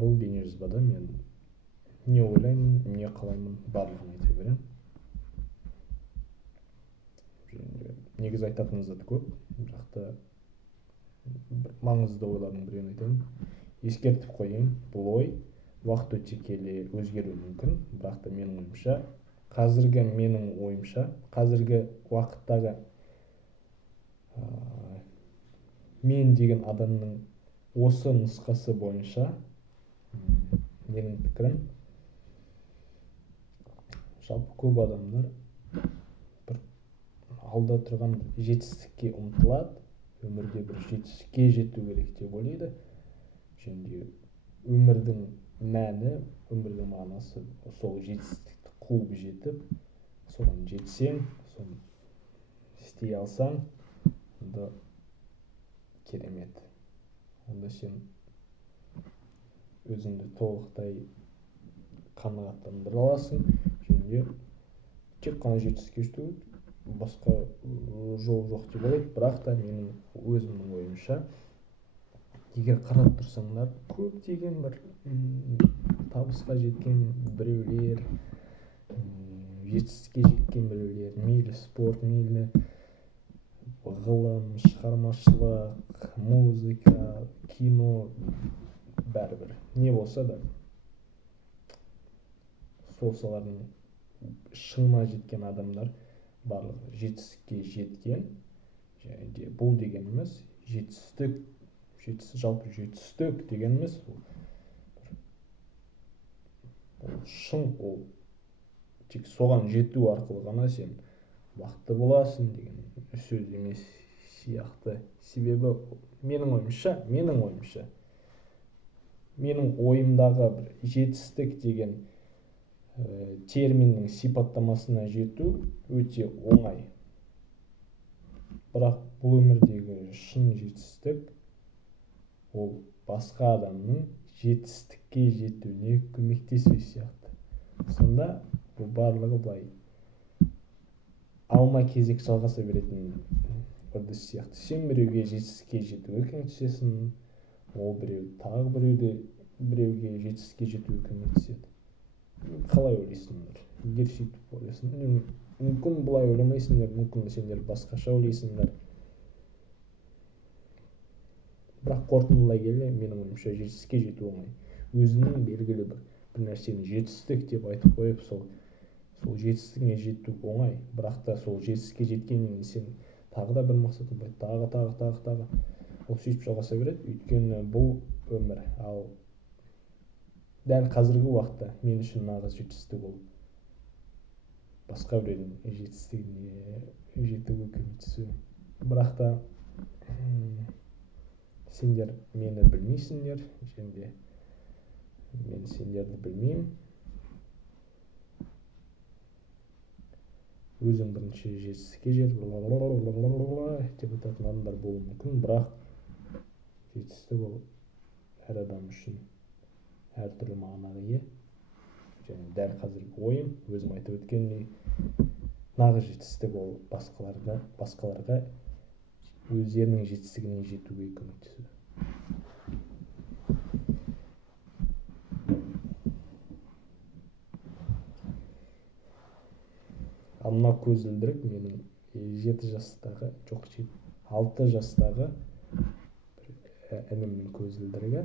бұл бейнежазбада мен не ойлаймын, не қалаймын барлығын айта беремін. Негізі айтатын зат көп, бірақ та маңызды ойлардың біреуін айтайын. Ескертіп қояйын, бұл ой уақыт өте келе өзгеруі мүмкін, бірақ та менің ойымша, қазіргі уақыттағы мен деген адамның осы нұсқасы бойынша менің пікірім, жалпы көп адамдар бір алда тұрған жетістікке ұмтылады, өмірде бір жетістікке жету керек деп ойлайды. Және өмірдің мәні, өмірдің мағынасы сол жетістікті қуып жетіп, соған жетсең, соны істей алсаң, онда керемет. Онда сен өзіңді толықтай қанағаттандыра аласың, және тек қана жетістікке жету, басқа жол жоқ деп ойлайды. Бірақ та менің өзімнің ойымша, егер қарап тұрсаңдар, көптеген бір табысқа жеткен біреулер, жетістікке жеткен біреулер, мейлі спорт, мейлі ғылым, шығармашылық, музыка, кино, бәрібір не болса да сол саланың шыңына жеткен адамдар барлығы жетістікке жеткен. Және де бұл дегеніміз жалпы жетістік дегеніміз ол шың, ол тек соған жету арқылы ғана сен бақытты боласың деген сөз емес сияқты. Себебі менің ойымдағы бір жетістік деген терминнің сипаттамасына жету өте оңай. Бірақ бұл өмірдегі шын жетістік ол басқа адамның жетістікке жетуіне көмектесу сияқты. Сонда бұл барлығы былай алма кезек жалғаса беретін үрдіс сияқты. Сен біреуге жетістікке жетуге көмектесесің, ол біреу тағы біреуге жетістікке жетуге көмектеседі. Қалай ойлайсыңдар? Егер сөйтіп ойлайсыңдар, мүмкін бұлай ойламайсыңдар, мүмкін сендер басқаша ойлайсыңдар. Бірақ қорытындылай келе, менің ойымша жетістікке жету оңай. Өзінің белгілі бір нәрсені жетістік деп айтып қойып, сол жетістігіне жету оңай. Бірақ та сол жетістікке жеткеннен кейін сен тағы да бір мақсатың бар, тағы. Ол сөйтіп жалғаса береді. Өйткені бұл өмір. Ал дәл қазіргі уақытта мен үшін нағыз жетістік ол басқа біреудің жетістігіне жетуге көмектесу. Бірақ та сендер мені білмейсіңдер, және мен сендерді білмеймін. Өзің бірінші жетістікке жет, деп айтатын адамдар болуы мүмкін, бірақ жетістік ол әр адам үшін әртүрлі мағынаға ие. Және дәл қазіргі ойым, өзім айтып өткендей, нағыз жетістік ол басқаларға өздерінің жетістігіне жетуге көмектесу. Ал мына көзілдірік менің 6 жастағы інімнің көзілдірігі.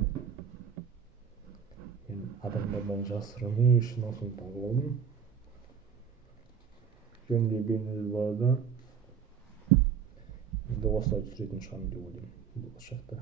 Мен адамдардан жасырыну үшін осыны тағып алдым. Жөнде бейнежазбада енді осылай түсіретін шығармын деп ойлаймын болашақта.